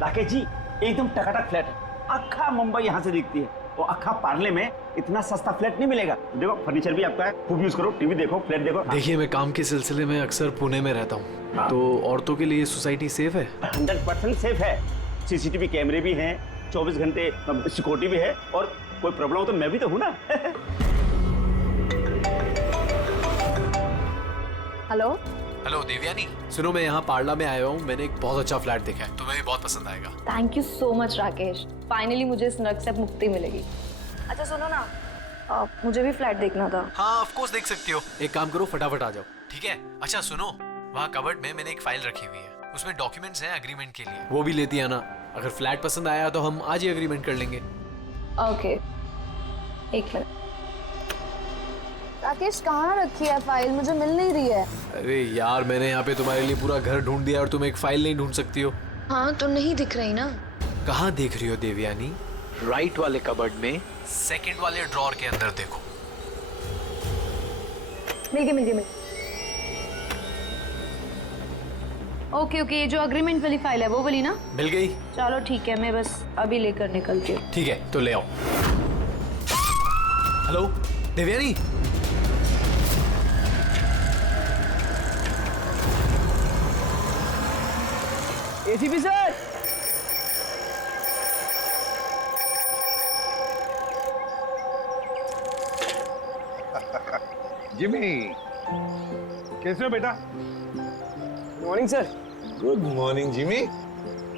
राकेश जी एकदम टकाटक फ्लैट है, अक्खा मुंबई यहाँ से दिखती है और अक्खा पार्ले में इतना सस्ता फ्लैट नहीं मिलेगा। देखो फर्नीचर भी आपका है, खूब यूज करो, टीवी देखो, फ्लैट देखो। देखिए मैं काम के सिलसिले में अक्सर पुणे में रहता हूँ, तो औरतों के लिए सोसाइटी सेफ है? 100% सेफ है। सीसीटीवी कैमरे भी हैं, 24 घंटे सिक्योरिटी भी है, और कोई प्रॉब्लम हो तो मैं भी तो हूँ ना। हेलो हेलो देवयानी, सुनो मैं यहाँ पार्ला में आया हूँ, मैंने एक बहुत अच्छा फ्लैट देखा है, तुम्हें भी बहुत पसंद आएगा। Thank you so much Rakesh, finally मुझे इस नर्क से मुक्ति मिलेगी। अच्छा सुनो ना, मुझे भी फ्लैट देखना था। हाँ ऑफ कोर्स देख सकती हो, एक काम करो फटाफट आ जाओ, ठीक है? अच्छा सुनो, वहाँ कबर्ड में मैंने एक फाइल रखी हुई है, उसमें डॉक्यूमेंट्स हैं एग्रीमेंट के लिए, वो भी लेती आना। अगर फ्लैट पसंद आया तो हम आज ही एग्रीमेंट कर लेंगे। ओके एक मिनट। राकेश कहाँ रखी है फाइल, मुझे मिल नहीं रही है। अरे यार मैंने यहाँ पे तुम्हारे लिए पूरा घर ढूंढ दिया और तुम एक फाइल नहीं ढूंढ सकती हो? हाँ तो नहीं दिख रही ना। कहाँ देख रही हो देवयानी? राइट वाले कबर्ड में सेकंड वाले ड्रॉर के अंदर देखो। मिल गई। ओके ये जो अग्रीमेंट वाली फाइल है वो वाली ना? मिल गई? चलो ठीक है, मैं बस अभी लेकर निकलती हूँ। ठीक है तो ले आओ। Hello Devyani, ACP sir, Jimmy कैसे हो बेटा? Morning sir. Good morning Jimmy.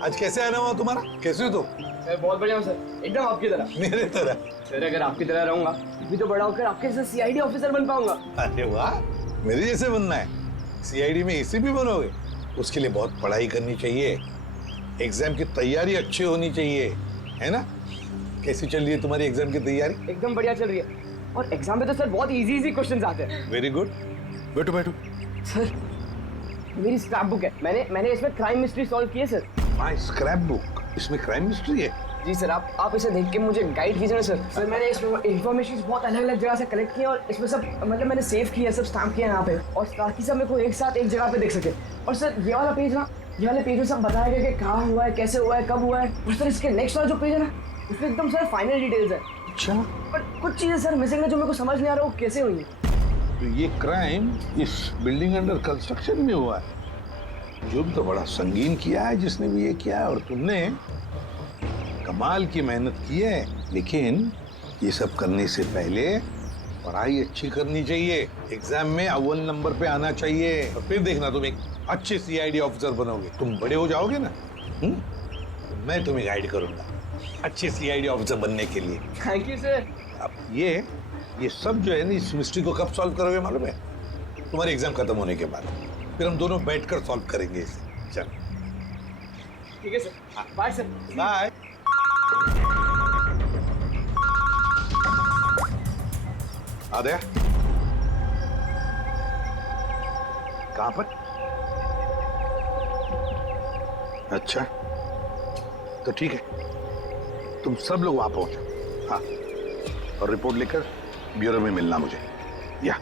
आज कैसे आना हुआ तुम्हारा? कैसे हो तुम? मैं बहुत बढ़िया हूँ सर, एकदम आपकी तरह। मेरे तरह? सर अगर आपकी तरह रहूंगा भी तो बड़ा होकर आपके जैसे सीआईडी ऑफिसर बन पाऊंगा। अरे वाह, मेरे जैसे बनना है? सीआईडी में एसीपी बनोगे? उसके लिए बहुत पढ़ाई करनी चाहिए, एग्जाम की तैयारी अच्छी होनी चाहिए, है ना? कैसी चल रही है तुम्हारी एग्जाम की तैयारी? एकदम बढ़िया चल रही है, और एग्जाम में तो सर बहुत इजी क्वेश्चंस आते हैं। वेरी गुड, बैठो बैठो। सर मेरी स्क्रैप बुक है, मैंने इसमें क्राइम मिस्ट्री सॉल्व की है सर। माय स्क्रैप बुक, इसमें क्राइम मिस्ट्री है? जी सर, आप इसे देख के मुझे गाइड कीजिए ना सर। सर मैंने इसमें इन्फॉर्मेशन बहुत अलग अलग जगह से कलेक्ट किए और इसमें सब मतलब मैंने सेव किया, सब स्टैम्प किया यहाँ पे, और ताकि सब मेरे को एक साथ एक जगह पे देख सके। और सर ये वाला पेज ना, ये वाले पेज में सब बताया गया कि कहाँ हुआ है, कैसे हुआ है, कब हुआ है। और सर इसके नेक्स्ट वाला जो पेज है ना, उसमें एकदम सर फाइनल डिटेल्स है। अच्छा, पर कुछ चीजें सर मिसिंग है जो मेरे को समझ नहीं आ रहा वो कैसे हुई है। तो ये क्राइम इस बिल्डिंग अंडर कंस्ट्रक्शन में हुआ है। जो भी तो बड़ा संगीन किया है जिसने भी ये किया है, और तुमने कमाल की मेहनत की है। लेकिन ये सब करने से पहले पढ़ाई अच्छी करनी चाहिए, एग्जाम में अव्वल नंबर पे आना चाहिए, और फिर देखना तुम एक अच्छे सीआईडी ऑफिसर बनोगे। तुम बड़े हो जाओगे ना, तो मैं तुम्हें गाइड करूंगा अच्छे सीआईडी ऑफिसर बनने के लिए। Thank you sir. अब ये सब जो है ना, इस मिस्ट्री को कब सॉल्व करोगे मालूम है? तुम्हारे एग्जाम खत्म होने के बाद, फिर हम दोनों बैठकर सॉल्व करेंगे इसे। चलो ठीक है सर, बाय सर। बाय। आ गया? कहां पर? अच्छा तो ठीक है, तुम सब लोग वहां पहुंचो। हाँ, और रिपोर्ट लेकर ब्यूरो में मिलना मुझे। या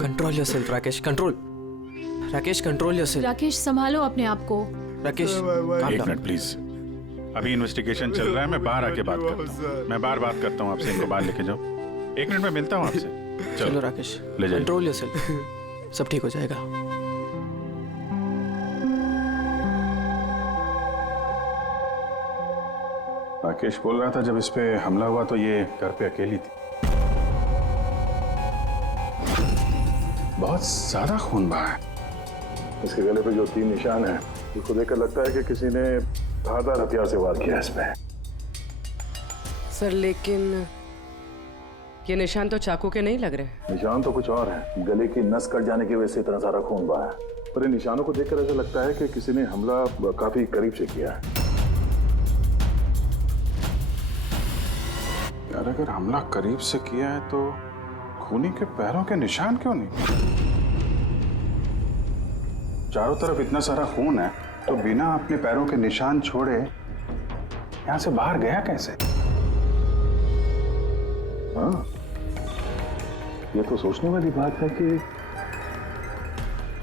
control yourself Rakesh, control. Rakesh control yourself. Rakesh संभालो अपने आप को। राकेश एक मिनट प्लीज, अभी इन्वेस्टिगेशन चल रहा है, मैं बाहर आके बात करता हूँ। मैं बाहर बात करता हूँ आपसे, इनको बाहर लेके जाओ। एक मिनट में मिलता हूँ आपसे। चलो राकेश, ले जाइए। कंट्रोल योरसेल्फ, सब ठीक हो जाएगा। राकेश बोल रहा था जब इस पे हमला हुआ तो ये घर पे अकेली थी। बहुत ज्यादा खून बहा है। इसके गले पे जो 3 निशान हैं, इसको देखकर लगता है कि किसी ने धारदार हथियार से वार किया इसमें। सर लेकिन ये निशान तो चाकू के नहीं लग रहे। निशान तो कुछ और है, गले की नस कट जाने की वजह से इतना सारा खून बहा है। पर इन निशानों को देखकर ऐसा लगता है कि किसी ने हमला काफी करीब से किया है। यार अगर हमला करीब से किया है तो खूनी के पैरों के निशान क्यों नहीं? चारों तरफ इतना सारा खून है तो बिना अपने पैरों के निशान छोड़े यहाँ से बाहर गया कैसे? हाँ, ये तो सोचने वाली बात है कि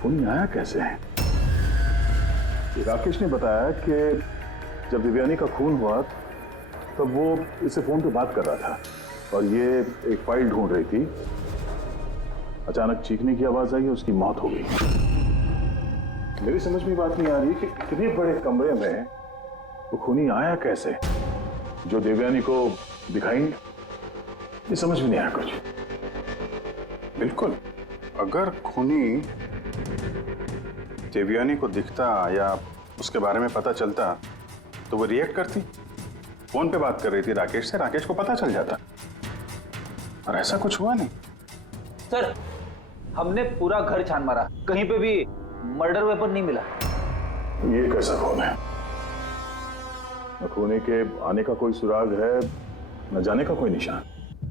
खूनी आया कैसे है। राकेश ने बताया कि जब दिव्यानी का खून हुआ तब वो इससे फोन पे बात कर रहा था और ये एक फाइल ढूंढ रही थी। अचानक चीखने की आवाज आई, उसकी मौत हो गई। मेरी समझ में बात नहीं आ रही कि इतने बड़े कमरे में वो खूनी आया कैसे जो देवयानी को दिखाई नहीं। ये समझ में नहीं आया कुछ। बिल्कुल, अगर खूनी देवयानी को दिखता या उसके बारे में पता चलता तो वो रिएक्ट करती। फोन पे बात कर रही थी राकेश से, राकेश को पता चल जाता। और ऐसा कुछ हुआ नहीं। सर, हमने पूरा घर छान मारा, कहीं पे भी मर्डर वेपन नहीं मिला। ये कैसा खून है? न खूनी के आने का कोई सुराग है, न जाने का कोई निशान।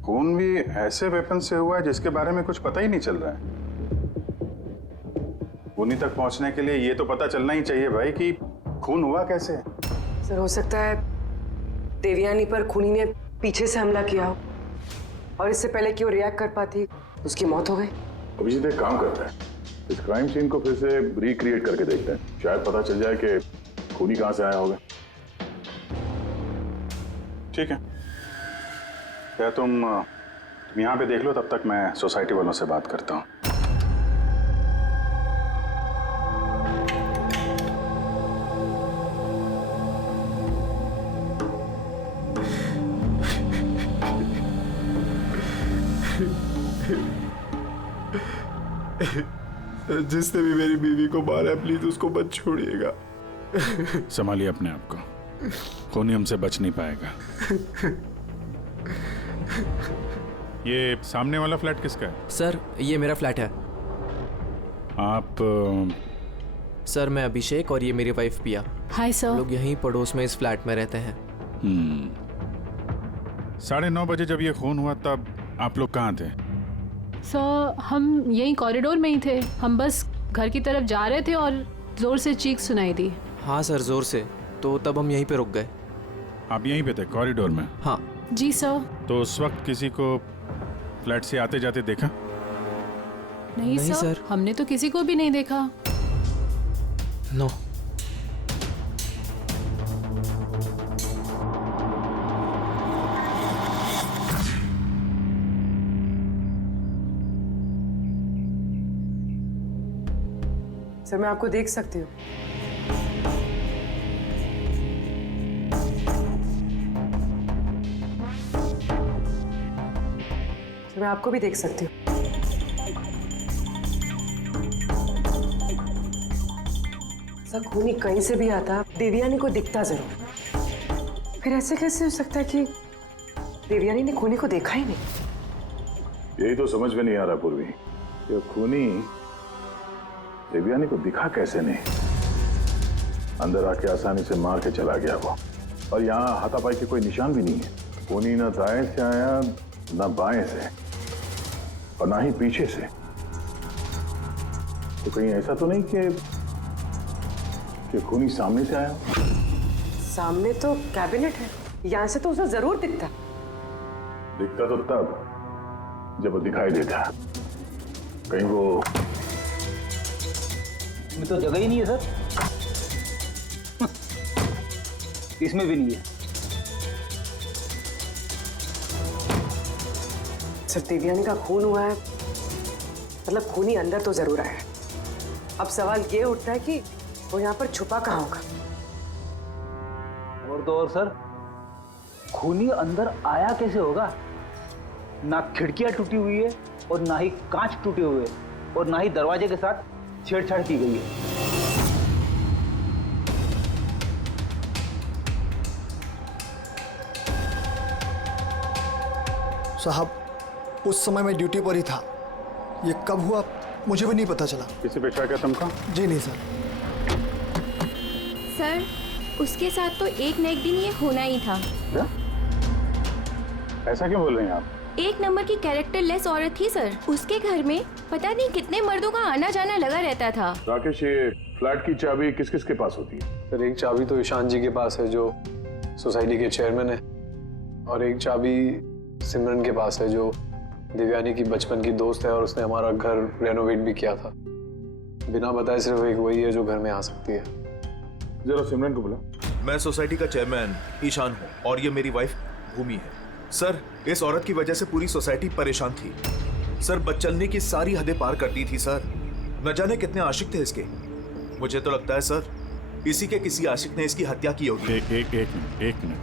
खून भी ऐसे वेपन से हुआ है जिसके बारे में कुछ पता ही नहीं चल रहा है। खूनी तक पहुंचने के लिए ये तो पता चलना ही चाहिए भाई कि खून हुआ कैसे। सर, हो सकता है देवयानी पर खूनी ने पीछे से हमला किया हो और इससे पहले कि वो रिएक्ट कर पाती उसकी मौत हो गई। अभिजीत एक काम करता है, इस क्राइम सीन को फिर से रिक्रिएट करके देखते हैं, शायद पता चल जाए कि खूनी कहां से आया होगा। ठीक है, क्या तुम यहाँ पे देख लो, तब तक मैं सोसाइटी वालों से बात करता हूँ। जिसने भी मेरी बीवी को मारा, प्लीज उसको मत छोड़िएगा। संभालिए अपने आप को, खूनी हमसे बच नहीं पाएगा। ये सामने वाला फ्लैट किसका है? सर, ये मेरा फ्लैट है। आप सर, मैं अभिषेक और ये मेरी वाइफ पिया। Hi sir. लोग यहीं पड़ोस में इस फ्लैट में रहते हैं। 9:30 बजे जब ये खून हुआ तब आप लोग कहाँ थे? सर, हम यहीं कॉरिडोर में ही थे। हम बस घर की तरफ जा रहे थे और जोर से चीख सुनाई दी। हाँ सर, जोर से। तो तब हम यहीं पे रुक गए। आप यहीं पे थे कॉरिडोर में? हाँ जी सर। तो उस वक्त किसी को फ्लैट से आते जाते देखा? नहीं सर, हमने तो किसी को भी नहीं देखा। नो। सर, मैं आपको देख सकती हूँ। सर, मैं आपको भी देख सकती हूँ। सर, खूनी कहीं से भी आता, देवयानी को दिखता जरूर। फिर ऐसे कैसे हो सकता है कि देवयानी ने खूनी को देखा ही नहीं? यही तो समझ में नहीं आ रहा पूर्वी, ये खूनी देवयानी को दिखा कैसे नहीं। अंदर आके आसानी से मार के चला गया वो, और यहाँ हाथापाई के कोई निशान भी नहीं है। खूनी ना दाएं से आया, ना बाएं से, और ना ही पीछे से। तो कहीं ऐसा तो नहीं कि खूनी सामने से आया? सामने तो कैबिनेट है, यहाँ से तो उसे जरूर दिखता। दिखता तो तब जब वो दिखाई देता। कहीं वो इसमें तो जगह ही नहीं है सर। इसमें भी नहीं है। सर, देवयानी का खून हुआ है, मतलब खूनी अंदर तो जरूर आया है। अब सवाल ये उठता है कि वो यहाँ पर छुपा कहाँ होगा। और तो और सर, खूनी अंदर आया कैसे होगा? ना खिड़कियां टूटी हुई है और ना ही कांच टूटे हुए और ना ही दरवाजे के साथ छेड़छाड़ की गई है। साहब, उस समय मैं ड्यूटी पर ही था। ये कब हुआ मुझे भी नहीं पता चला। किसी पे शक है तुमको? जी नहीं सर। सर, उसके साथ तो एक न एक दिन ये होना ही था। क्या? ऐसा क्यों बोल रही हैं आप? एक नंबर की कैरेक्टरलेस औरत थी सर। उसके घर में पता नहीं कितने मर्दों का आना जाना लगा रहता था। राकेश, ये फ्लैट की चाबी किस किस के पास होती है? सर एक चाबी तो ईशान जी के पास है जो सोसाइटी के चेयरमैन है, और एक चाबी सिमरन के पास है जो देवयानी की बचपन की दोस्त है और उसने हमारा घर रेनोवेट भी किया था। बिना बताए सिर्फ एक वही है जो घर में आ सकती है। जरा सिमरन को बुला। मैं सोसाइटी का चेयरमैन ईशान हूँ और ये मेरी वाइफ भूमि है। सर, इस औरत की वजह से पूरी सोसाइटी परेशान थी। सर, बदचलने की सारी हदें पार करती थी सर। न जाने कितने आशिक थे इसके। मुझे तो लगता है सर, इसी के किसी आशिक ने इसकी हत्या की होगी। एक मिनट।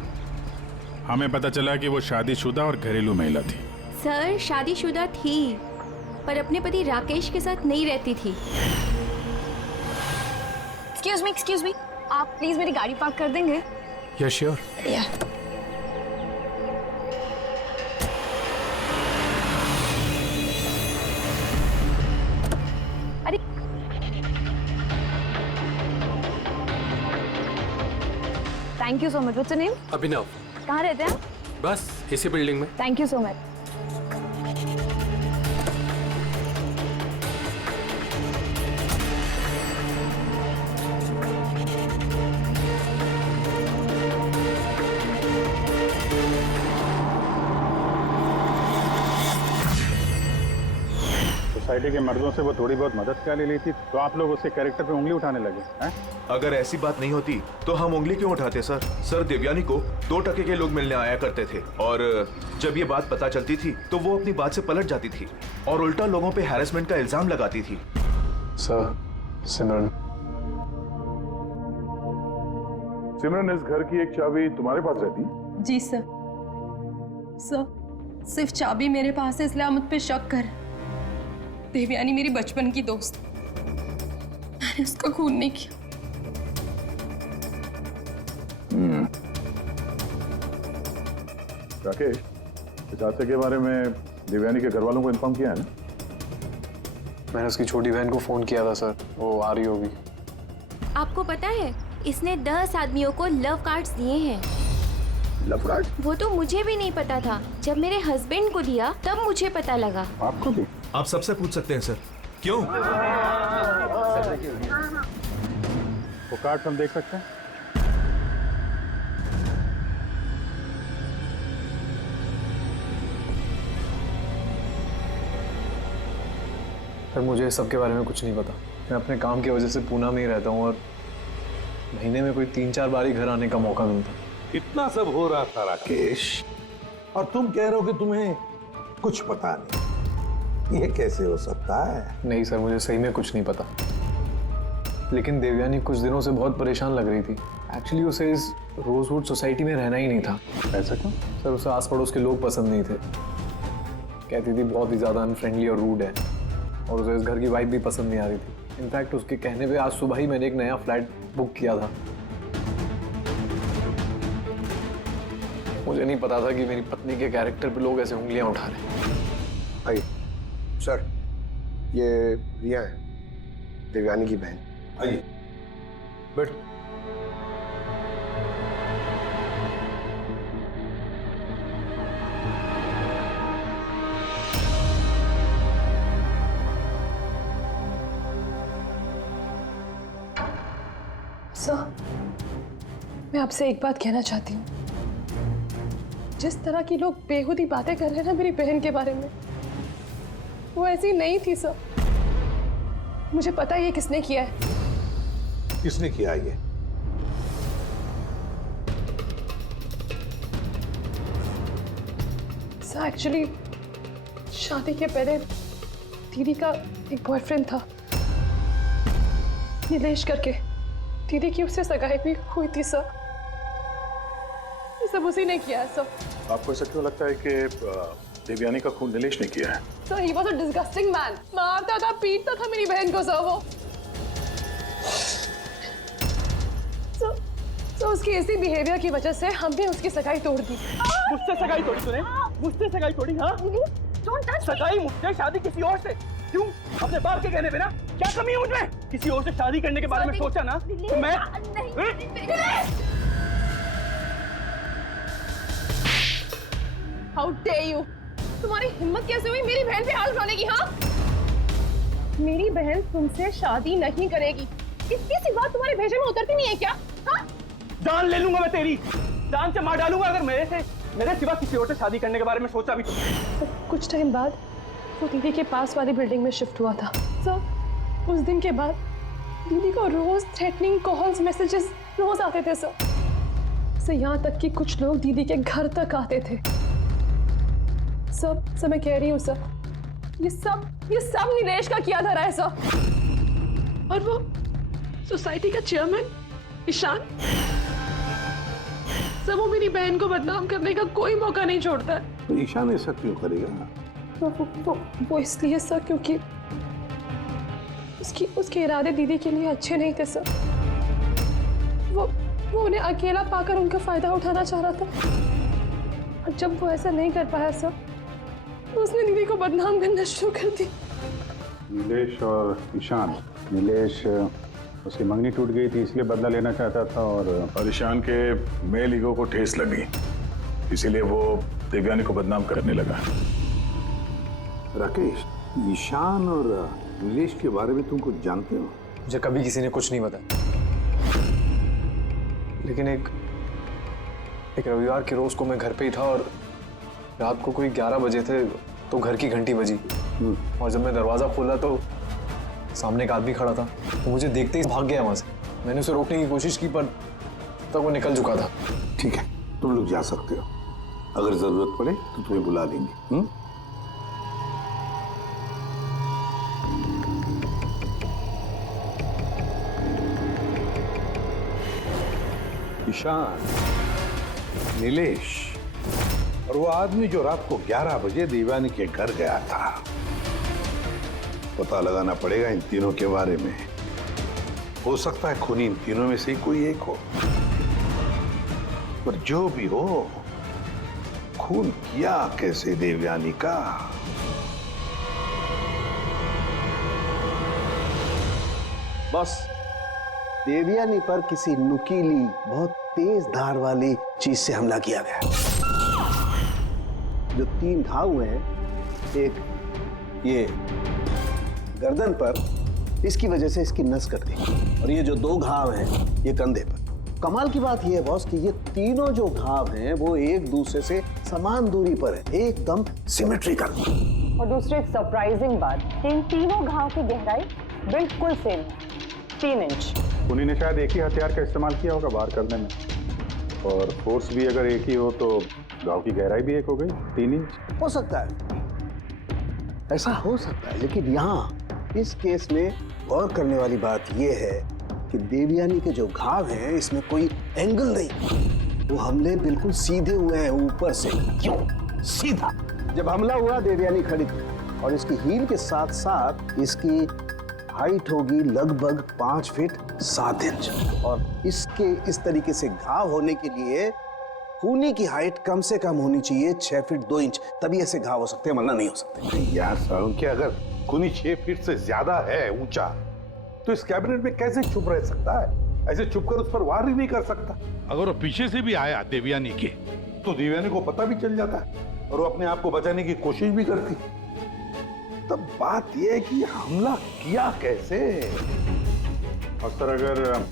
हमें पता चला कि वो शादीशुदा और घरेलू महिला थी। सर शादीशुदा थी पर अपने पति राकेश के साथ नहीं रहती थी। एक्सक्यूज मी, आप प्लीज मेरी गाड़ी पार्क कर देंगे? Yes sure. अरे thank you so much. What's your name? Abhinav. कहाँ रहते हैं? बस इसी बिल्डिंग में। Thank you so much. Society के मर्दों से वो थोड़ी बहुत मदद क्या ले ली थी, तो आप लोग उसके कैरेक्टर पे उंगली उठाने लगे हैं? अगर ऐसी बात नहीं होती तो हम उंगली क्यों उठाते सर? सर, देवयानी को 2 टके के लोग मिलने आया करते थे और जब ये बात पता चलती थी तो वो अपनी बात से पलट जाती थी और उल्टा लोगों पे हैरेसमेंट का इल्जाम लगाती थी। सर, सिमरन इस घर की एक चाबी तुम्हारे पास रहती? जी सर। सिर्फ चाबी मेरे पास है, इसलिए आप मुझ पे शक कर। देवयानी मेरी बचपन की दोस्त, मैंने उसका खून नहीं किया। राकेश, इस हादसे के बारे में देवयानी के घर वालों को इन्फॉर्म किया है ना? मैंने उसकी छोटी बहन को फोन किया था सर, वो आ रही होगी। आपको पता है इसने 10 आदमियों को लव कार्ड्स दिए हैं। Love card? वो तो मुझे भी नहीं पता था। जब मेरे हस्बैंड को दिया तब मुझे पता लगा। आपको भी? आप सबसे पूछ सकते हैं सर। क्यों? वो कार्ड हम देख सकते हैं? सर मुझे इस सब के बारे में कुछ नहीं पता। मैं अपने काम की वजह से पूना में ही रहता हूँ और महीने में कोई 3-4 बार ही घर आने का मौका मिलता। इतना सब हो रहा था राकेश, और तुम कह रहे हो कि तुम्हें कुछ पता नहीं। ये कैसे हो सकता है? नहीं सर, मुझे सही में कुछ नहीं पता। लेकिन देवयानी कुछ दिनों से बहुत परेशान लग रही थी। एक्चुअली उसे इस रोजवुड सोसाइटी में रहना ही नहीं था। ऐसा क्यों? सर उसे आस पड़ोस के लोग पसंद नहीं थे। कहती थी बहुत ही ज़्यादा अनफ्रेंडली और रूड है, और उसे इस घर की वाइब भी पसंद नहीं आ रही थी। इनफैक्ट उसके कहने पे आज सुबह ही मैंने एक नया फ्लैट बुक किया था। मुझे नहीं पता था कि मेरी पत्नी के कैरेक्टर पे लोग ऐसे उंगलियां उठा रहे हैं। आइए सर, ये रिया है, देवयानी की बहन। आइए बैठ। सर, मैं आपसे एक बात कहना चाहती हूँ। जिस तरह की लोग बेहुदी बातें कर रहे हैं ना मेरी बहन के बारे में, वो ऐसी नहीं थी सर। मुझे पता है ये किसने किया है। किसने किया ये? सर एक्चुअली शादी के पहले दीदी का एक बॉयफ्रेंड था, नीलेश करके। दीदी की उससे सगाई भी हुई थी सर। ये सब उसी ने किया है सर। आपको ऐसा क्यों लगता है कि देवयानी का खून नीलेश ने किया है? Sir he was a disgusting man. मारता था, पीटता था मेरी बहन को सर। वो सर उसकी इसी बिहेवियर की वजह से हमने उसकी सगाई तोड़ दी। मुझसे सगाई तोड़ी तूने? मुझसे सगाई तोड़ी? हाँ, सगाई मुझसे, शादी किसी और से। क्यों? अपने बाप के कहने पे ना? क्या कमी है मुझमें? किसी और से शादी करने के बारे में सोचा ना तो मैं How dare you? तुम्हारी हिम्मत कैसे हुई मेरी बहन पे हाथ उठाने की? हाँ, मेरी बहन तुमसे शादी नहीं करेगी। इतनी सी बात तुम्हारे भेजे में उतरती नहीं है क्या? हाँ, जान ले लूंगा मैं तेरी, जान से मार डालूंगा अगर मेरे सिवा किसी और से शादी करने के बारे में सोचा भी तो। कुछ टाइम बाद वो दीदी के पास वाली बिल्डिंग में शिफ्ट हुआ था सर। उस दिन के बाद दीदी को रोज थ्रेटनिंग कॉल्स, मैसेजेस रोज आते थे सर। यहाँ तक कि कुछ लोग दीदी के घर तक आते थे। सब मैं कह रही हूँ सर, ये सब नीलेश का किया धरा है सर। और वो सोसाइटी का चेयरमैन ईशान, सब वो मेरी बहन को बदनाम करने का कोई मौका नहीं छोड़ता है। तो ईशान ऐसा क्यों करेगा? वो इसलिए सर क्योंकि उसके इरादे दीदी के लिए अच्छे नहीं थे सर। वो उन्हें अकेला पाकर उनका फायदा उठाना चाह रहा था, और जब वो ऐसा नहीं कर पाया सर तो उसने दीदी को बदनाम करना शुरू कर दी। नीलेश और ईशान, नीलेश उसकी मंगनी टूट गई थी इसलिए बदला लेना चाहता था, और ईशान के मेल ईगो को ठेस लगी, इसीलिए वो देवयानी को बदनाम करने लगा। राकेश, ईशान और नीलेश के बारे में तुम कुछ जानते हो? मुझे कभी किसी ने कुछ नहीं बताया, लेकिन एक रविवार के रोज को मैं घर पे ही था और रात को कोई 11 बजे थे तो घर की घंटी बजी, और जब मैं दरवाजा खोला तो सामने एक आदमी खड़ा था। वो मुझे देखते ही भाग गया वहां से। मैंने उसे रोकने की कोशिश की पर तब वो निकल चुका था। ठीक है, तुम लोग जा सकते हो, अगर जरूरत पड़े तो तुम्हें बुला लेंगे। ईशान, नीलेश और वो आदमी जो रात को 11 बजे देवयानी के घर गया था, पता लगाना पड़ेगा इन तीनों के बारे में। हो सकता है खूनी इन तीनों में से कोई एक हो, पर जो भी हो, खून किया कैसे देवयानी का? बस देवयानी पर किसी नुकीली, बहुत तेज धार वाली चीज से हमला किया गया। जो 3 घाव हुए हैं, एक ये गर्दन पर, इसकी वजह से इसकी नस कट गई, और ये जो 2 घाव हैं ये कंधे पर। कमाल की बात ये है बॉस कि ये तीनों जो घाव हैं वो एक दूसरे से समान दूरी पर है, एकदम सिमेट्रिकल। और दूसरी एक सरप्राइजिंग बात कि इन तीनों घाव की गहराई बिल्कुल सेम है, 3 इंच। खूनी ने शायद एक ही हथियार का इस्तेमाल किया होगा वार करने में, और फोर्स भी अगर एक ही हो तो घाव की गहराई भी एक हो गई, 3 इंच। हो सकता है, ऐसा हो सकता है, लेकिन यहाँ इस केस में गौर करने वाली बात यह है कि देवयानी के जो घाव हैं इसमें कोई एंगल नहीं, वो हमले बिल्कुल सीधे हुए हैं ऊपर से। क्यों सीधा? जब हमला हुआ देवयानी खड़ी थी, और इसकी हील के साथ साथ इसकी हाइट होगी लगभग 5 फीट 7 इंच, और इसके इस तरीके से घाव होने के लिए खूनी की हाइट कम से कम होनी चाहिए 6 फीट 2 इंच, तभी ऐसे घाव हो सकते हैं, वरना नहीं हो सकते। यार सारुण, क्या अगर खूनी 6 फीट से ज्यादा है ऊंचा तो इस कैबिनेट में कैसे छुप रह सकता है? ऐसे छुपकर उस पर वार ही नहीं कर सकता। अगर वो पीछे से भी आया देवयानी के, तो देवयानी को पता भी चल जाता और वो अपने आप को बचाने की कोशिश भी करती। तब बात यह है कि हमला किया कैसे? और सर, अगर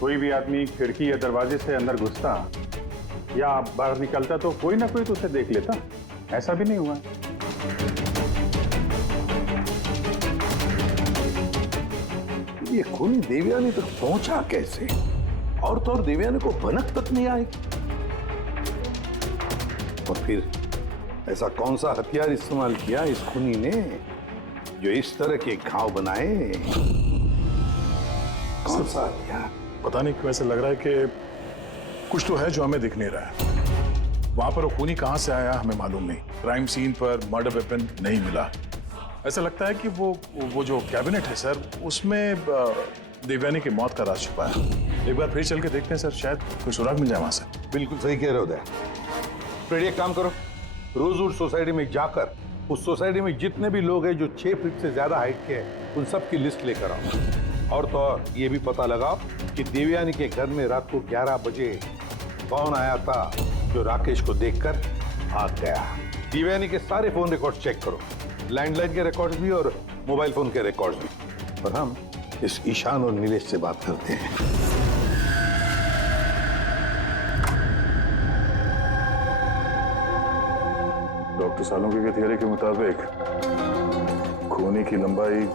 कोई भी आदमी खिड़की या दरवाजे से अंदर घुसता या बाहर निकलता तो कोई ना कोई तो उसे देख लेता, ऐसा भी नहीं हुआ। ये खूनी देवयानी तक पहुंचा कैसे? और तो और देवयानी को भनक तक नहीं आएगी। और फिर ऐसा कौन सा हथियार इस्तेमाल किया इस खूनी ने जो इस तरह के घाव बनाए? कौन सा हथियार? पता नहीं क्यों ऐसा लग रहा है कि कुछ तो है जो हमें दिख नहीं रहा है। वहां पर वो खूनी कहां से आया हमें मालूम नहीं। क्राइम सीन पर मर्डर वेपन नहीं मिला। ऐसा लगता है कि वो जो कैबिनेट है सर, उसमें देवयानी की मौत का राज छुपा है। एक बार फिर चल के देखते हैं सर, शायद कोई सुराग मिल जाए वहां से। बिल्कुल सही कह रहे हो दया। फिर एक काम करो, रोजवुड सोसाइटी में जाकर उस सोसाइटी में जितने भी लोग हैं जो 6 फीट से ज्यादा हाइट के हैं, उन सब की लिस्ट लेकर आओ। और तो और ये भी पता लगाओ कि देवयानी के घर में रात को 11 बजे कौन आया था जो राकेश को देखकर भाग गया। देवयानी के सारे फोन रिकॉर्ड चेक करो, लैंडलाइन के रिकॉर्ड्स भी और मोबाइल फोन के रिकॉर्ड्स भी। और हम इस ईशान और नीलेश से बात करते हैं। डॉक्टर सालोंकी के थियरी के मुताबिक खूनी की लंबाई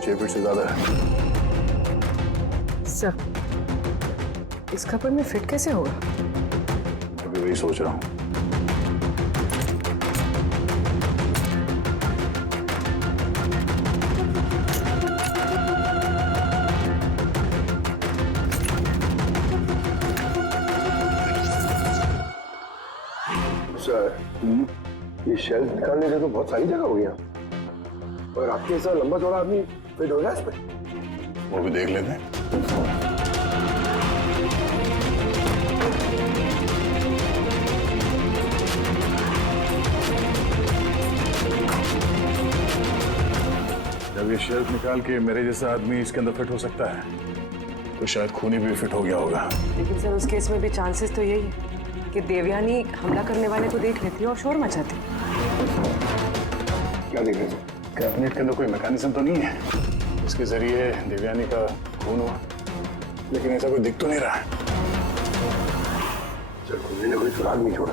6 फीट से ज्यादा है। सर, इस कपड़े में फिट कैसे होगा? अभी वही सोच रहा हूँ। सर, ये शेल्फ निकालने से तो बहुत सारी जगह हो गया, और आपके ऐसा लंबा चौड़ा आदमी फिट हो गया इस पे? वो भी देख लेते हैं। जब ये शेल्फ निकाल के मेरे जैसा आदमी इसके अंदर फिट हो सकता है, तो शायद खूनी भी फिट हो गया होगा। लेकिन सर, उस केस में भी चांसेस तो यही है कि देवयानी हमला करने वाले को देख लेती और शोर मचाती। क्या देख रहे? कैबिनेट के अंदर कोई मैकेनिज्म तो नहीं है इसके जरिए देवयानी का खून हुआ, लेकिन ऐसा कोई दिख तो नहीं रहा है। सर, खूनी ने कोई सुराग नहीं छोड़ा।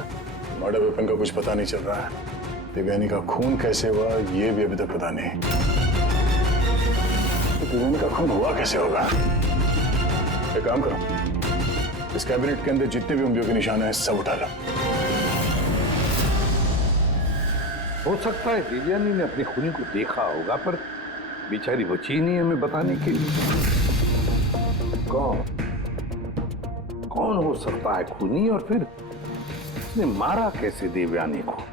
मर्डर वेपन का कुछ पता नहीं चल रहा है। देवयानी का खून कैसे हुआ ये भी अभी तक पता नहीं। तो देवयानी का खून हुआ कैसे होगा? एक काम करो, इस कैबिनेट के अंदर जितने भी उंगलियों के निशान हैं सब उठा लो। हो सकता है देवयानी ने अपने खूनी को देखा होगा, पर बेचारी बची नहीं हमें बताने के लिए। कौन हो सकता है खूनी, और फिर उसने मारा कैसे देवयानी को?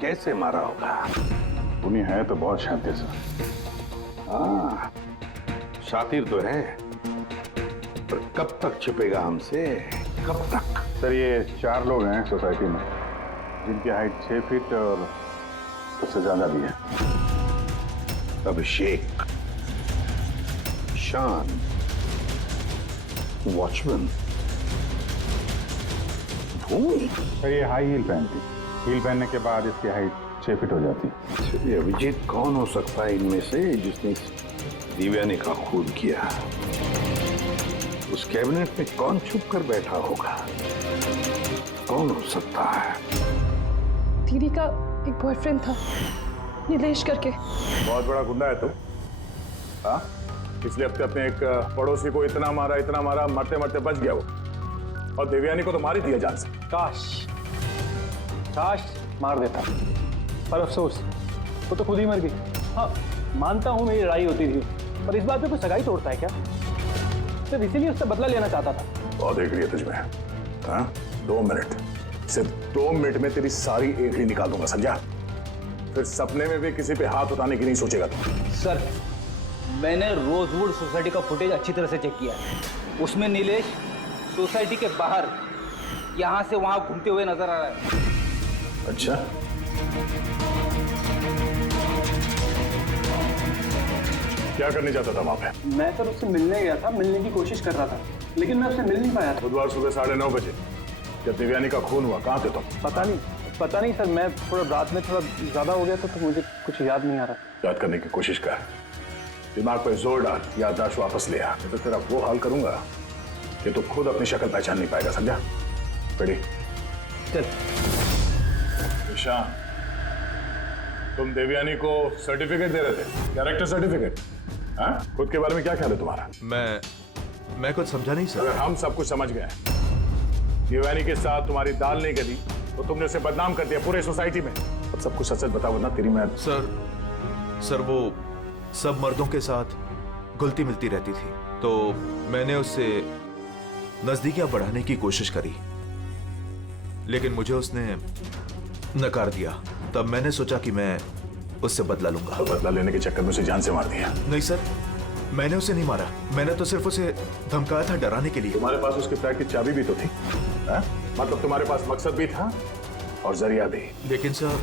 कैसे मारा होगा? खूनी है तो बहुत शातिर सा। हाँ, शातिर तो है, पर कब तक छिपेगा हमसे? कब तक? सर, ये 4 लोग हैं सोसाइटी में जिनकी हाइट 6 फीट और उससे ज्यादा भी है। अभिषेक, ईशान, वॉचमैन, भूमि। सर, ये हाई हील पहनती। हील पहनने के बाद इसकी हाइट 6 फीट हो जाती। अभिजीत कौन हो सकता है इनमें से जिसने देवयानी का खून किया? उस कैबिनेट में कौन छुप कर बैठा होगा? कौन हो सकता है? दीदी का एक बॉयफ्रेंड था, नीलेश करके। बहुत बड़ा गुंडा है तू। हाँ, पिछले हफ्ते अपने एक पड़ोसी को इतना मारा, मरते मरते बच गया वो, और देवयानी को तो मार ही दिया जान से। काश मार देता, पर अफसोस वो तो खुद ही मर गई। हाँ, मानता हूँ मेरी लड़ाई होती थी, पर इस बात पे कोई सगाई तोड़ता है क्या? सिर्फ इसीलिए उससे बदला लेना चाहता था। बहुत देख रही है तुझमें। हाँ, 2 मिनट, सिर्फ 2 मिनट में तेरी सारी एकड़ी निकाल दूंगा, समझा? फिर सपने में भी किसी पे हाथ उठाने की नहीं सोचेगा तू। सर, मैंने रोजवुड सोसाइटी का फुटेज अच्छी तरह से चेक किया है। उसमें नीलेश सोसाइटी के बाहर यहाँ से वहाँ घूमते हुए नजर आ रहा है। अच्छा, क्या करने जाता था वहाँ पे? मैं सर उससे मिलने गया था, मिलने की कोशिश कर रहा था, लेकिन मैं उससे मिल नहीं पाया था। बुधवार सुबह 9:30 बजे जब देवयानी का खून हुआ, कहाँ थे तुम? पता नहीं सर, मैं थोड़ा रात में थोड़ा ज्यादा हो गया था, तो मुझे कुछ याद नहीं आ रहा। याद करने की कोशिश कर, दिमाग पे जोर डाल, याददाश्त वापस ले आ, तो तेरा वो हाल करूंगा कि तू खुद अपनी शक्ल पहचान नहीं पाएगा, समझा? रेडी? चल। ईशान, तुम देवयानी को सर्टिफिकेट दे रहे थे, कैरेक्टर सर्टिफिकेट। हाँ, खुद के बारे में क्या ख्याल है तुम्हारा? मैं कुछ समझा नहीं सर। अगर हम सब कुछ समझ गए, देवयानी के साथ तुम्हारी दाल नहीं गली तो तुमने उसे बदनाम कर दिया पूरे सोसाइटी में। अब सब कुछ सच सच बताओ, वरना तेरी मैं। सर वो सब मर्दों के साथ घुलती मिलती रहती थी, तो मैंने उससे नजदीकियां बढ़ाने की कोशिश करी, लेकिन मुझे उसने नकार दिया। तब मैंने सोचा कि मैं उससे बदला लूंगा। तो बदला लेने के चक्कर में उसे जान से मार दिया? नहीं सर, मैंने उसे नहीं मारा, मैंने तो सिर्फ उसे धमकाया था, डराने के लिए। तुम्हारे पास उसके फ्लैट की चाबी भी तो थी, हा? मतलब तुम्हारे पास मकसद भी था और जरिया भी। लेकिन सर,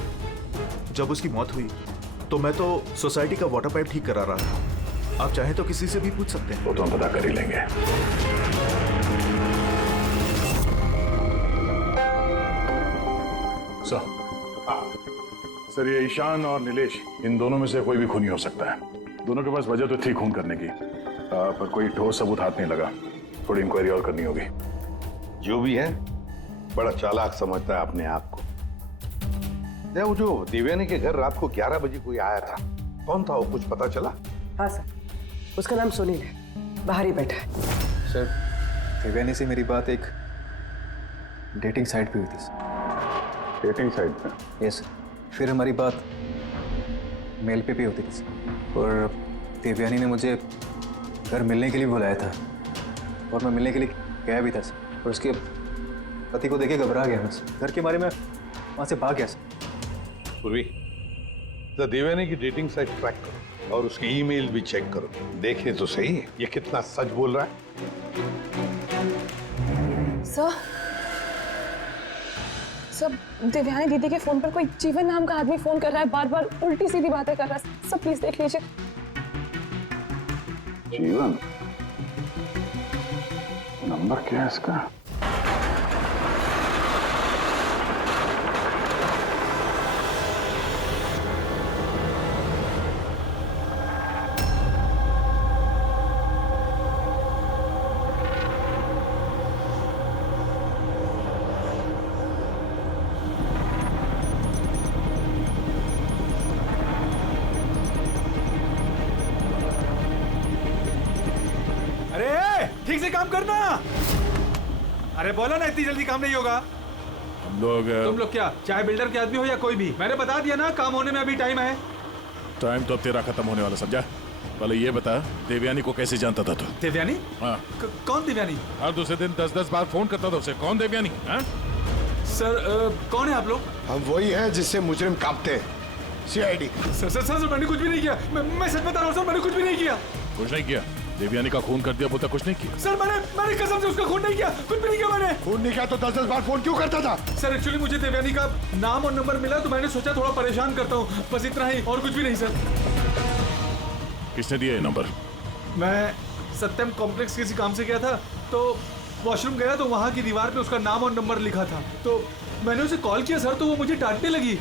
जब उसकी मौत हुई तो मैं तो सोसाइटी का वाटर पाइप ठीक करा रहा था। आप चाहें तो किसी से भी पूछ सकते हैं। वो तो हम पता कर ही लेंगे। सर ये ईशान और नीलेश, इन दोनों में से कोई भी खूनी हो सकता है। दोनों के पास वजह तो थी खून करने की, पर कोई ठोस सबूत हाथ नहीं लगा। थोड़ी इंक्वायरी और करनी होगी। जो भी है, बड़ा चालाक समझता है अपने आप को। वो जो देवयानी के घर रात को 11 बजे कोई आया था, कौन था वो, कुछ पता चला? हाँ सर, उसका नाम सुनील है, बाहर ही बैठा है। सर, देवयानी से मेरी बात एक डेटिंग साइट पे हुई थी। डेटिंग साइट पे? Yes sir. फिर हमारी बात मेल पे भी होती थी और देवयानी ने मुझे घर मिलने के लिए बुलाया था और मैं मिलने के लिए गया भी था सर। और उसके पति को देखे घबरा गया मैं घर के बारे में, वहाँ से भाग गया सर। पूर्वी, देवयानी की डेटिंग साइट ट्रैक करो और उसकी ईमेल भी चेक करो। देखे तो सही ये कितना सच बोल रहा है। सर, देवयानी दीदी के फोन पर कोई जीवन नाम का आदमी फोन कर रहा है, बार बार उल्टी सीधी बातें कर रहा है। सब प्लीज देख लीजिए। जीवन? नंबर क्या है इसका? ठीक से काम करना। अरे बोला ना, इतनी जल्दी काम नहीं होगा। हम लोग तुम लोग क्या, चाहे बिल्डर के आदमी हो या कोई भी, मैंने बता दिया ना, काम होने में अभी टाइम है। टाइम तो अब तेरा खत्म होने वाला, समझा? पहले ये बता, देवयानी को कैसे जानता था तू? देवयानी? हाँ। कौन देवयानी? हर दूसरे दिन 10-10 बार फोन करता था उसे। कौन देवयानी? हाँ? सर, कौन है आप लोग? हम वही है जिससे मुजरिम कांपते हैं, CID। सर, मैंने कुछ भी नहीं किया। मैं सच बता रहा हूँ सर, मैंने कुछ भी नहीं किया। कुछ नहीं किया? देवयानी का खून कर दिया, वो तक कुछ नहीं किया? सर, मैंने कसम से उसका खून नहीं किया, कुछ भी नहीं किया मैंने। खून नहीं किया तो 10-10 बार फोन क्यों करता था? सर, एक्चुअली मुझे देवयानी का नाम और नंबर मिला तो मैंने सोचा थोड़ा परेशान करता हूँ, बस इतना ही, और कुछ भी नहीं सर। किसने दिया ये नंबर? मैं सत्यम कॉम्प्लेक्स किसी काम से गया था, तो वॉशरूम गया तो वहाँ की दीवार पे उसका नाम और नंबर लिखा था, तो मैंने उसे कॉल किया सर, तो वो मुझे डांटने लगी।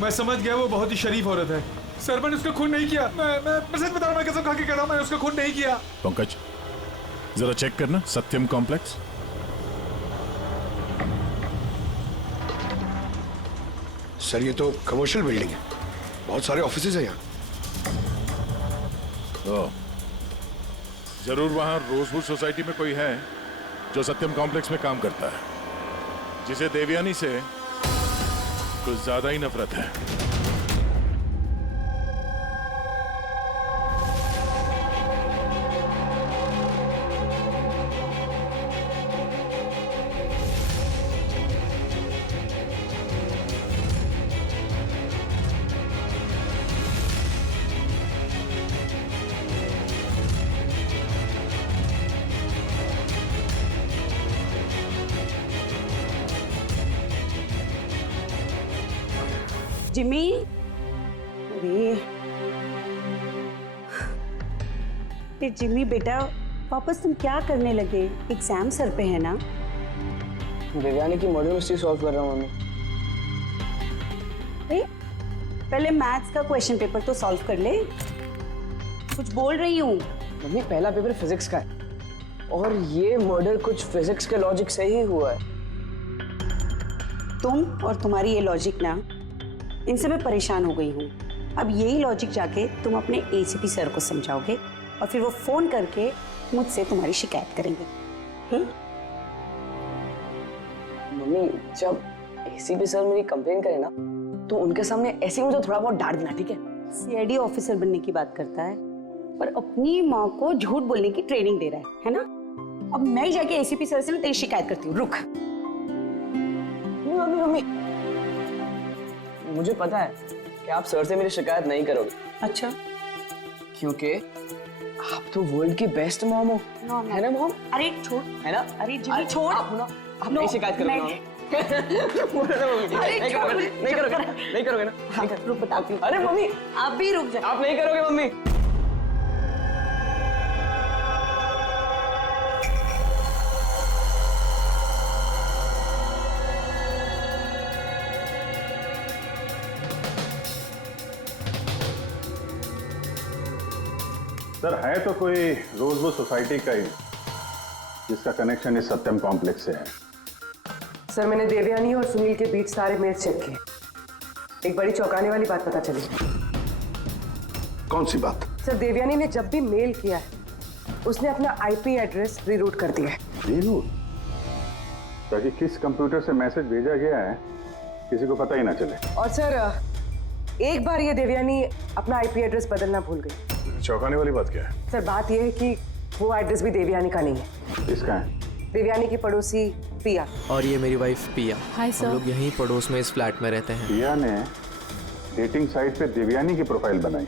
मैं समझ गया वो बहुत ही शरीफ औरत है। सर, मैंने उसका खून नहीं किया। मैं सच बता रहा हूँ, मैं कसम खा के कह रहा हूँ, मैंने उसका खून नहीं किया। पंकज, जरा चेक करना सत्यम कॉम्प्लेक्स। सर, ये तो कमर्शियल बिल्डिंग है, बहुत सारे ऑफिसेज हैं यहाँ। जरूर वहां रोजवुड सोसाइटी में कोई है जो सत्यम कॉम्प्लेक्स में काम करता है, जिसे देवयानी से कुछ ज्यादा ही नफरत है। जिमी, अरे जिमी बेटा, वापस तुम क्या करने लगे? एग्जाम सर पे है ना? देवयानी की मर्डर मिस्ट्री सॉल्व कर रहा हूँ मम्मी। पहले मैथ्स का क्वेश्चन पेपर तो सॉल्व कर ले। कुछ बोल रही हूँ मम्मी, पहला पेपर फिजिक्स का है और ये मर्डर कुछ फिजिक्स के लॉजिक से ही हुआ है। तुम और तुम्हारी ये लॉजिक ना, इनसे मैं परेशान हो गई हूँ। अब यही लॉजिक जाके तुम अपने ACP सर को समझाओगे और फिर वो फोन करके मुझसे तुम्हारी शिकायत करेंगे। मम्मी, जब ACP सर मेरी कंप्लेन करे ना, तो उनके सामने ऐसे ही मुझे थोड़ा बहुत डांट देना, ठीक है? CID ऑफिसर बनने की बात करता है पर अपनी माँ को झूठ बोलने की ट्रेनिंग दे रहा है ना? अब मैं ही जाके ACP सर से ना तेरी शिकायत करती हूँ। रुक। मम्मी, मुझे पता है कि आप सर से मेरी शिकायत नहीं करोगे। अच्छा? क्योंकि आप तो वर्ल्ड की बेस्ट मॉम हो, है ना मॉम? अरे छोड़, है ना? अरे जिमी छोड़। आप नहीं शिकायत करोगे ना? नहीं करोगे ना? रुक, बताती हूँ। अरे मम्मी, आप भी रुक जाओ। आप नहीं करोगे मम्मी? सर है तो कोई रोजवुड सोसाइटी का ही जिसका कनेक्शन इस सत्यम कॉम्प्लेक्स से है। सर मैंने देवयानी और सुनील के बीच सारे मेल्स चेक किए। एक बड़ी चौंकाने वाली बात पता चली। कौन सी बात? सर देवयानी ने जब भी मेल किया है उसने अपना आईपी एड्रेस रीरूट कर दिया है। रीरूट? ताकि किस कंप्यूटर से मैसेज भेजा गया है किसी को पता ही ना चले। और सर एक बार ये देवयानी अपना आईपी एड्रेस बदलना भूल गई। चौंकाने वाली बात क्या है? सर बात यह है कि वो एड्रेस भी देवयानी का नहीं है। किसका है? देवयानी की पड़ोसी पिया। और ये मेरी वाइफ पिया। Hi sir. हम लोग यहीं पड़ोस में इस फ्लैट में रहते हैं। पिया ने डेटिंग साइट पे देवयानी की प्रोफाइल बनाई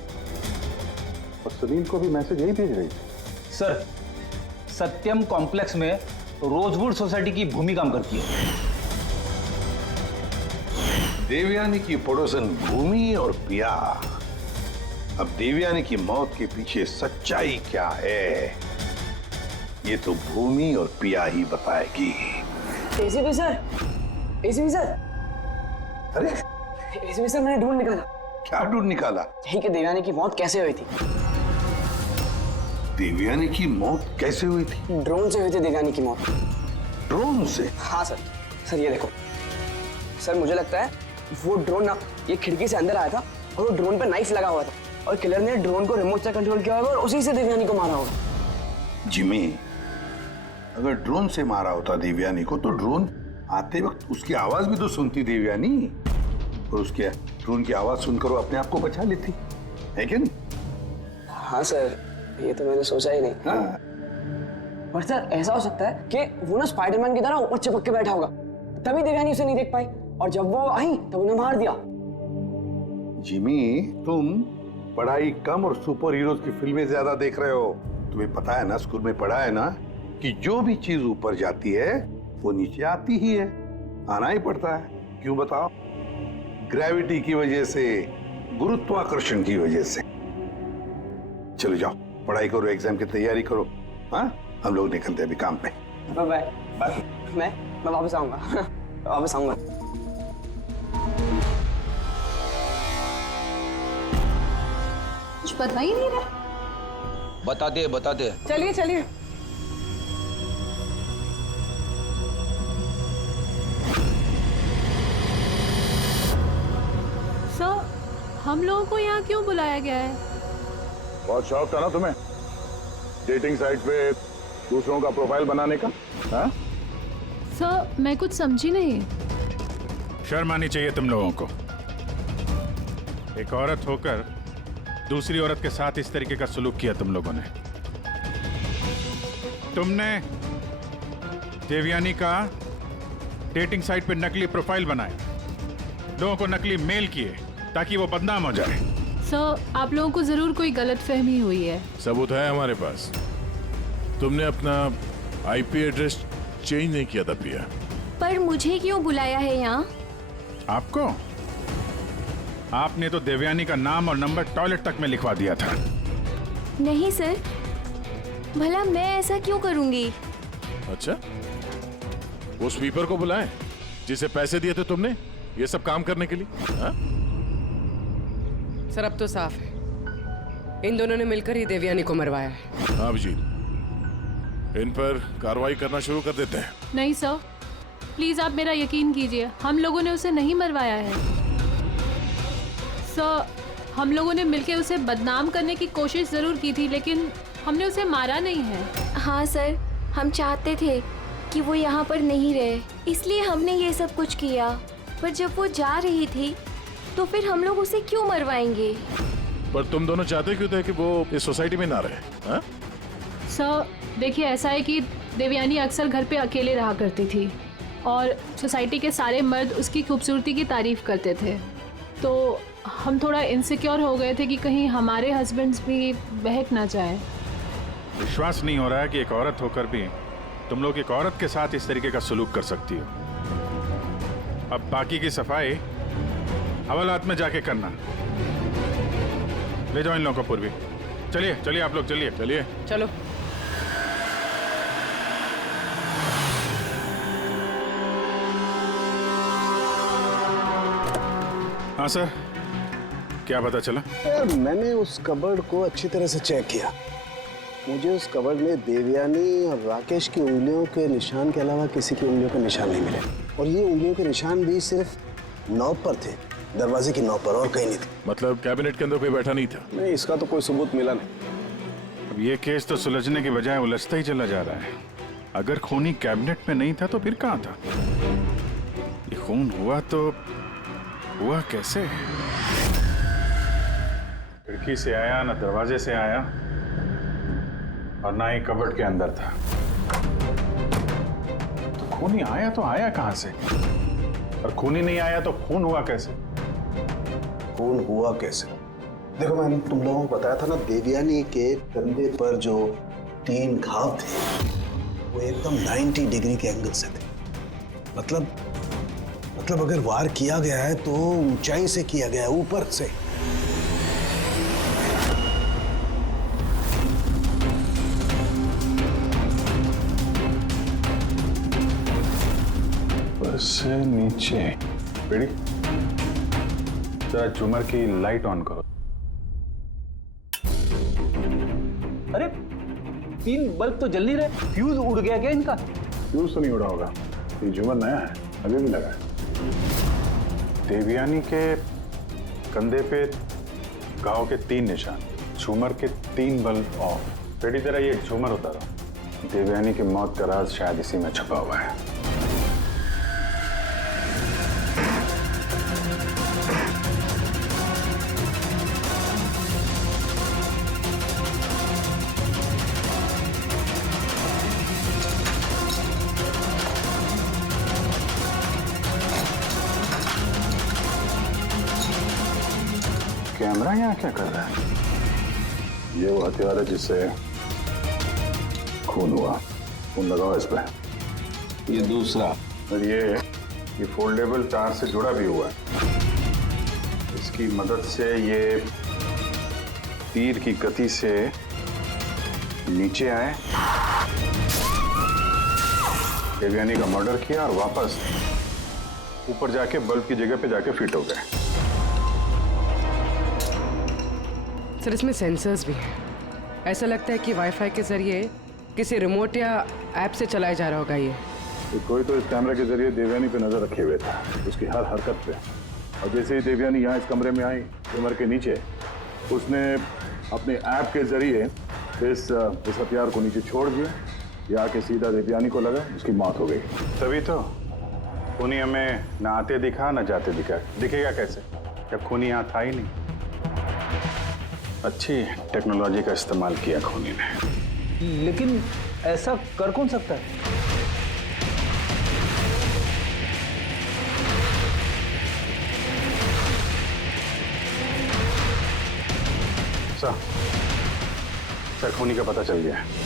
और सुनील को भी मैसेज यही भेज रही थी। सर सत्यम कॉम्प्लेक्स में रोजवुड सोसाइटी की भूमि काम करती है। देवयानी की पड़ोसन भूमि और पिया। अब देवयानी की मौत के पीछे सच्चाई क्या है ये तो भूमि और पिया ही बताएगी। एसीपी सर, एसीपी सर, अरे एसीपी सर मैंने ढूंढ निकाला। क्या ढूंढ निकाला? यही कि देवयानी की मौत कैसे हुई थी। देवयानी की मौत कैसे हुई थी? ड्रोन से हुई थी देवयानी की मौत। ड्रोन से? हाँ सर। सर ये देखो सर, मुझे लगता है वो ड्रोन ना ये खिड़की से अंदर आया था और वो ड्रोन पे नाइफ लगा हुआ था और किलर ने ड्रोन को रिमोट से कंट्रोल किया होगा और उसी से देवयानी को मारा होगा। जिमी, अगर ड्रोन से मारा होता देवयानी को तो ड्रोन आते वक्त उसकी आवाज भी तो सुनती देवयानी और उसके ड्रोन की आवाज सुनकर वो अपने आप को बचा लेती है क्या नहीं? हाँ सर, ये तो मैंने सोचा ही नहीं। हाँ। पर सर ऐसा हो सकता है कि वो ना स्पाइडरमैन की तरह ऊपर चिपक के बैठा होगा, तभी देवयानी उसे नहीं देख पाई और जब वो आई तब उन्हें मार दिया। जिमी, तुम पढ़ाई कम और सुपर हीरोज की फिल्में ज्यादा देख रहे हो। तुम्हें पता है ना, स्कूल में पढ़ा है ना कि जो भी चीज ऊपर जाती है वो नीचे आती ही है, आना ही पड़ता है। क्यों बताओ? ग्रेविटी की वजह से, गुरुत्वाकर्षण की वजह से। चलो जाओ, पढ़ाई करो, एग्जाम की तैयारी करो। हाँ, हम लोग निकलते हैं अभी काम पे। Bye bye. मैं वापस आऊंगा। वापस आऊंगा। कुछ पता ही नहीं रहा। बता दे। चलिए चलिए। सर हम लोगों को यहाँ क्यों बुलाया गया है? बहुत शौक था ना तुम्हें डेटिंग साइट पे दूसरों का प्रोफाइल बनाने का? हाँ? सर मैं कुछ समझी नहीं। शर्म आनी चाहिए तुम लोगों को। एक औरत होकर दूसरी औरत के साथ इस तरीके का सलूक किया तुम लोगों ने। तुमने देवयानी का डेटिंग साइट पे नकली प्रोफाइल बनाया, लोगों को नकली मेल किए ताकि वो बदनाम हो जाए। सर आप लोगों को जरूर कोई गलतफहमी हुई है। सबूत है हमारे पास। तुमने अपना आईपी एड्रेस चेंज नहीं किया था पिया। पर मुझे क्यों बुलाया है यहाँ? आपको? आपने तो देवयानी का नाम और नंबर टॉयलेट तक में लिखवा दिया था। नहीं सर, भला मैं ऐसा क्यों करूंगी? अच्छा, वो स्वीपर को बुलाएं जिसे पैसे दिए थे तुमने ये सब काम करने के लिए? हाँ? सर अब तो साफ है, इन दोनों ने मिलकर ही देवयानी को मरवाया है। हाँ अभिजीत, इन पर कार्रवाई करना शुरू कर देते हैं। नहीं सर, प्लीज आप मेरा यकीन कीजिए, हम लोगों ने उसे नहीं मरवाया है। सर हम लोगों ने मिलकर उसे बदनाम करने की कोशिश जरूर की थी, लेकिन हमने उसे मारा नहीं है। हाँ सर, हम चाहते थे कि वो यहाँ पर नहीं रहे, इसलिए हमने ये सब कुछ किया। पर जब वो जा रही थी तो फिर हम लोग उसे क्यों मरवाएंगे? पर तुम दोनों चाहते क्यों थे कि वो इस सोसाइटी में ना रहे? हाँ? सर देखिए, ऐसा है कि देवयानी अक्सर घर पे अकेले रहा करती थी और सोसाइटी के सारे मर्द उसकी खूबसूरती की तारीफ करते थे, तो हम थोड़ा इनसिक्योर हो गए थे कि कहीं हमारे हस्बैंड्स भी बहक ना जाए। विश्वास नहीं हो रहा है कि एक औरत होकर भी तुम लोग एक औरत के साथ इस तरीके का सलूक कर सकती हो। अब बाकी की सफाई हवालात में जाके करना। ले जाओ इन लोगों को पूर्वी। चलिए चलिए आप लोग, चलिए चलिए चलो। हाँ सर, क्या पता चला? यार मैंने उस कबर्ड को अच्छी तरह से चेक किया मुझे उस कबर्ड में देवयानी और राकेश की उंगलियों के निशान के अलावा किसी की उंगलियों के निशान नहीं मिले। और ये उंगलियों के निशान भी सिर्फ नॉब पर थे, दरवाजे की नॉब पर, और कहीं नहीं थे। मतलब कैबिनेट के अंदर कोई बैठा नहीं था? नहीं, इसका तो कोई सबूत मिला नहीं। अब ये केस तो सुलझने की बजाय उलझता ही चला जा रहा है। अगर खूनी कैबिनेट में नहीं था तो फिर कहाँ था? ये खून हुआ तो हुआ कैसे? खिड़की से आया, ना दरवाजे से आया, और ना ही कबर्ड के अंदर था। तो खूनी आया तो आया कहां से? और खूनी नहीं आया तो खून हुआ कैसे? खून हुआ कैसे? देखो, मैंने तुम लोगों को बताया था ना, देवयानी के कंधे पर जो 3 घाव थे वो एकदम 90 डिग्री के एंगल से थे। मतलब अगर वार किया गया है तो ऊंचाई से किया गया है, ऊपर से। से नीचे। बेड़ी, जरा झूमर की लाइट ऑन करो। अरे 3 बल्ब तो जल नहीं रहे, फ्यूज उड़ गया क्या इनका? फ्यूज तो नहीं उड़ा होगा, ये झूमर नया है, अभी भी लगा है। देवयानी के कंधे पे घाव के 3 निशान, झूमर के 3 बल्ब ऑफ। बेड़ी, जरा ये झूमर उतारो। देवयानी की मौत का राज शायद इसी में छुपा हुआ है। कैमरा यहाँ क्या कर रहा है? ये वो हथियार है जिससे खून हुआ। खून लगाओ इस पे। ये दूसरा, और ये फोल्डेबल तार से जुड़ा भी हुआ है। इसकी मदद से ये तीर की गति से नीचे आए, देवयानी का मर्डर किया और वापस ऊपर जाके बल्ब की जगह पे जाके फिट हो गए। सर, इसमें सेंसर्स भी हैं। ऐसा लगता है कि वाईफाई के जरिए किसी रिमोट या ऐप से चलाया जा रहा होगा ये। कोई तो इस कैमरे के जरिए देवयानी पे नजर रखे हुए था, उसकी हर हरकत पे। और जैसे ही देवयानी यहाँ इस कमरे में आई, कमर के नीचे, उसने अपने ऐप के जरिए इस हथियार को नीचे छोड़ दिया। ये आके सीधा देवयानी को लगा, उसकी मौत हो गई। तभी तो खूनी हमें न आते दिखा न जाते दिखा। दिखेगा कैसे जब खूनी यहाँ था ही नहीं? अच्छी टेक्नोलॉजी का इस्तेमाल किया खूनी ने। लेकिन ऐसा कर कौन सकता है? सर, खूनी का पता चल गया है।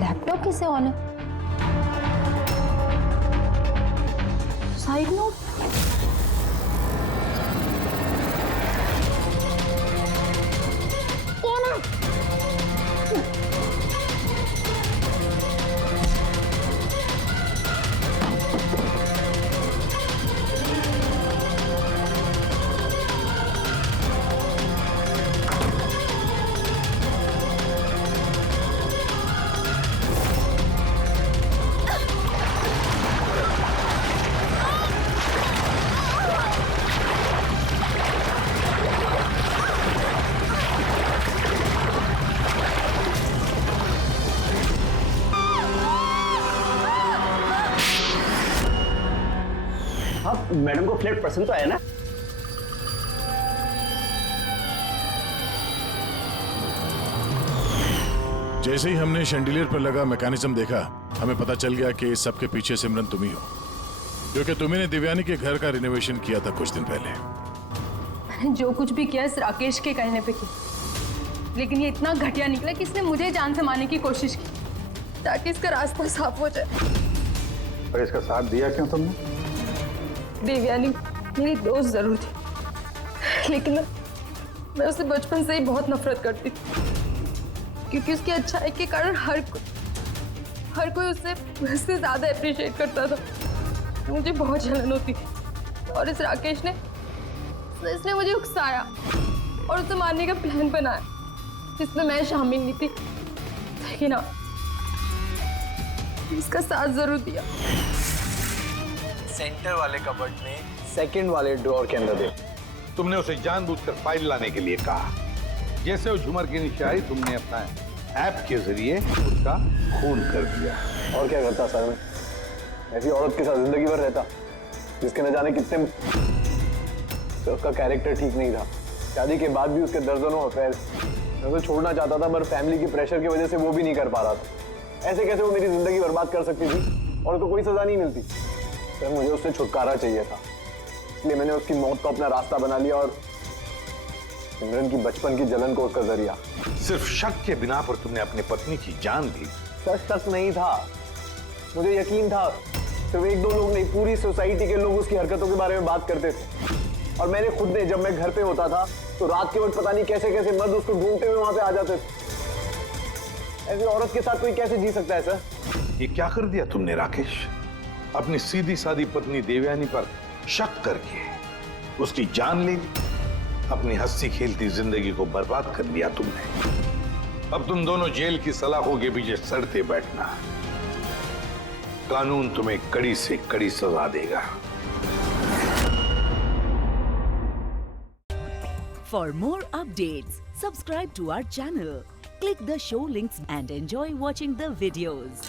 लैपटॉप कैसे ऑन है? Side note? मैडम को फ्लैट पसंद तो आया ना? जैसे ही हमने शैंडिलियर पर लगा मैकेनिज्म देखा, हमें पता चल गया कि इस सब के पीछे सिमरन तुम ही हो। क्योंकि तुम्ही ने दिव्यानी के घर का रिनोवेशन किया था कुछ दिन पहले। मैंने जो कुछ भी किया इस राकेश के कहने पे किया, लेकिन ये इतना घटिया निकला कि इसने मुझे जान से मारने की कोशिश की ताकि इसका रास्ता साफ हो जाए। पर इसका साथ दिया क्यों तुमने? देवयानी मेरी दोस्त जरूर थी, लेकिन मैं उससे बचपन से ही बहुत नफरत करती थी, क्योंकि उसकी अच्छाई के कारण हर कोई उससे ज्यादा अप्रिशिएट करता था। मुझे बहुत जलन होती थी और इस राकेश ने इसने मुझे उकसाया और उसे मारने का प्लान बनाया, जिसमें मैं शामिल नहीं थी, लेकिन हाँ, इसका साथ जरूर दिया। सेंटर वाले कबर्ड में सेकंड वाले ड्रॉर के अंदर दे। तुमने उसे जानबूझकर फाइल लाने के लिए कहा। जैसे वो झूमर के नीचे आई, तुमने अपना ऐप के जरिए उसका खून कर दिया। और क्या करता सर मैं? ऐसी औरत के साथ जिंदगी भर रहता जिसके न जाने कितने, तो उसका कैरेक्टर ठीक नहीं था। शादी के बाद भी उसके दर्जनों अफेयर। मैं उसे छोड़ना चाहता था, पर फैमिली की प्रेशर की वजह से वो भी नहीं कर पा रहा था। ऐसे कैसे वो मेरी जिंदगी बर्बाद कर सकती थी और उसको कोई सजा नहीं मिलती। सर मुझे उससे छुटकारा चाहिए था, इसलिए मैंने उसकी मौत को अपना रास्ता बना लिया और सिमरन की बचपन की जलन को उसका जरिया। सिर्फ शक के बिना पर तुमने अपनी पत्नी की जान ली। सर शक नहीं था, मुझे यकीन था। सिर्फ एक दो लोग नहीं, पूरी सोसाइटी के लोग उसकी हरकतों के बारे में बात करते थे। और मैंने खुद ने, जब मैं घर पे होता था तो रात के वक्त पता नहीं कैसे कैसे मर्द उसको ढूंढते हुए वहां पे आ जाते थे। ऐसी औरत के साथ कोई कैसे जी सकता है सर? ये क्या कर दिया तुमने राकेश? अपनी सीधी सादी पत्नी देवयानी पर शक करके उसकी जान ले ली। अपनी हंसी खेलती जिंदगी को बर्बाद कर दिया तुमने। अब तुम दोनों जेल की सलाखों के पीछे सड़ते बैठना। कानून तुम्हें कड़ी से कड़ी सजा देगा। For more updates, subscribe to our channel, click the show links and enjoy watching the videos.